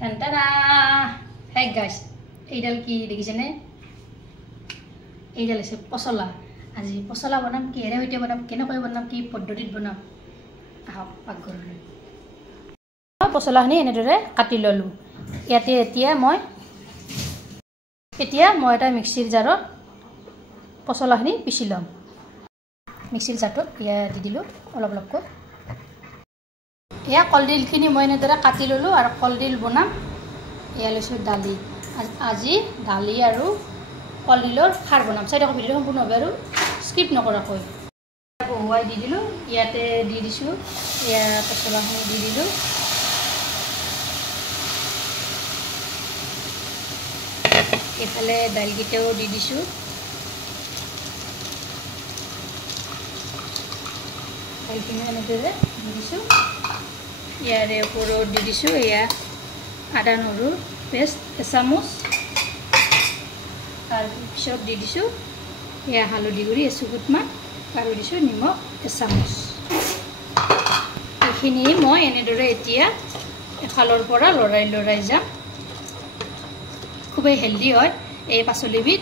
টানটানা hey guys এইডাল কি দেখিছেনে এইডাল আছে পচলা আজি পচলা বনাম কি এৰে হৈতে বনাম কেনেকৈ বনাম কি পদ্ধতিত বনাম আহক পাকঘৰলৈ পচলাখিনি এনেদৰে কাটি ললো ইয়াতে এতিয়া মই এটা মিক্সিৰ জাৰত পচলাখিনি পিছি লম মিক্সিৰ জাৰটোত ইয়া দি দিলো অলপ অলপকৈ ইয়া কলডিলখিনি মই এনেদৰে কাটি ললো আৰু কলডিল বনাম ইয়া লৈছো দালি আজি দালি আৰু কলডিলৰ খাৰ বনাম চাইডক ভিডিঅ সম্পূৰ্ণভাৱে আৰু স্কিপ নকৰাকৈ বহুৱাই দি দিলো ইয়াতে দি দিছো ইয়া পচলাখিনি দি দিলো এফালে দাইলকেইটাও দি দিছো দাইলখিনি এনেদৰে দি দিছো ইয়াৰে ওপৰত দি দিছো এয়া আদা নহৰুৰ পেষ্ট এচামুচ তাৰপিছত দি দিছো এয়া হালধি গুড়ি এচুকুটমান আৰু দিছো নিমখ এচামুচ এইখিনি মই এনেদৰে এতিয়া এফালৰ পৰা লৰাই যাম খুবেই হেল্ডি হয় এই পাচলিবিধ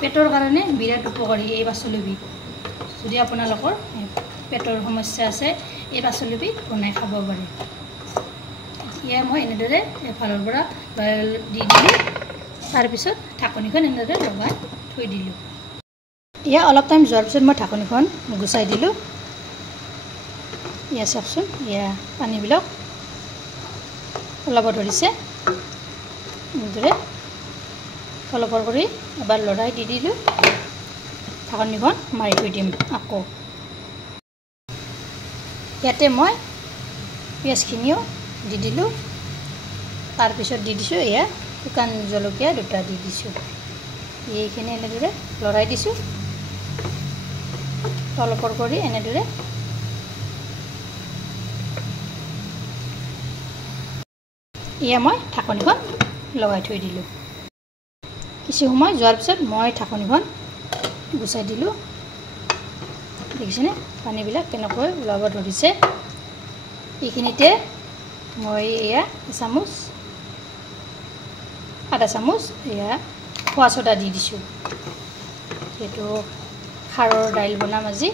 পেটৰ কাৰণে বিৰাট উপকাৰী এই পাচলিবিধ যদি আপোনালোকৰ পেটৰ সমস্যা আছে এই পাচলিবিধ বনাই খাব পাৰে এতিয়া মই এনেদৰে এফালৰ পৰা দি দিলোঁ তাৰপিছত ঢাকনিখন এনেদৰে লগাই থৈ দিলোঁ এয়া অলপ টাইম যোৱাৰ পিছত মই ঢাকনিখন গুচাই দিলোঁ ইয়া চাওকচোন ইয়া পানীবিলাক ওলাব ধৰিছে এনেদৰে অলপৰ কৰি এবাৰ লৰাই দি দিলোঁ ঢাকনিখন মাৰি থৈ দিম আকৌ ইয়াতে মই পিঁয়াজখিনিও দি দিলোঁ তাৰপিছত দি দিছোঁ এয়া শুকান জলকীয়া দুটা দি দিছোঁ এইখিনি এনেদৰে লৰাই দিছোঁ অলপৰ কৰি এনেদৰে এয়া মই ঢাকনিখন লগাই থৈ দিলোঁ কিছু সময় যোৱাৰ পিছত মই ঢাকনিখন গুচাই দিলোঁ দেখিছেনে পানীবিলাক কেনেকৈ ওলাব ধৰিছে এইখিনিতে মই এয়া আধা চামুচ এয়া খোৱা চ'দা দি দিছোঁ এইটো খাৰৰ দাইল বনাম আজি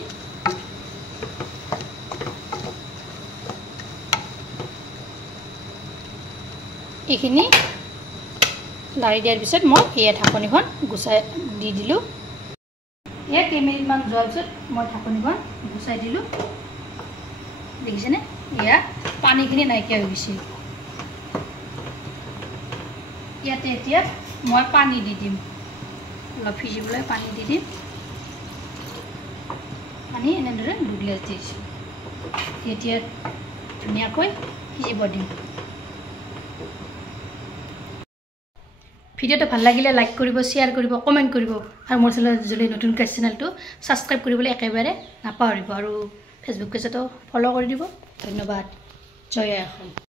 এইখিনি লাৰি দিয়াৰ পিছত মই এয়া ঢাকনিখন গুচাই দি দিলোঁ এয়া কেইমিনিটমান যোৱাৰ পিছত মই ঢাকনিখন গুচাই দিলোঁ দেখিছেনে এয়া পানীখিনি নাইকিয়া হৈ গৈছে ইয়াতে এতিয়া মই পানী দি দিম অলপ সিজিবলৈ পানী দি দিম পানী এনেদৰে 2 গিলাচ দিছোঁ এতিয়া ধুনীয়াকৈ সিজিব দিম ভিডিঅ'টো ভাল লাগিলে লাইক কৰিব শ্বেয়াৰ কৰিব কমেণ্ট কৰিব আৰু মোৰ যদি নতুন চেনেলটো ছাবস্ক্ৰাইব কৰিবলৈ একেবাৰে নাপাহৰিব আৰু ফেচবুক পেজতো ফ'ল' কৰি দিব ধন্যবাদ জয় আই অসম।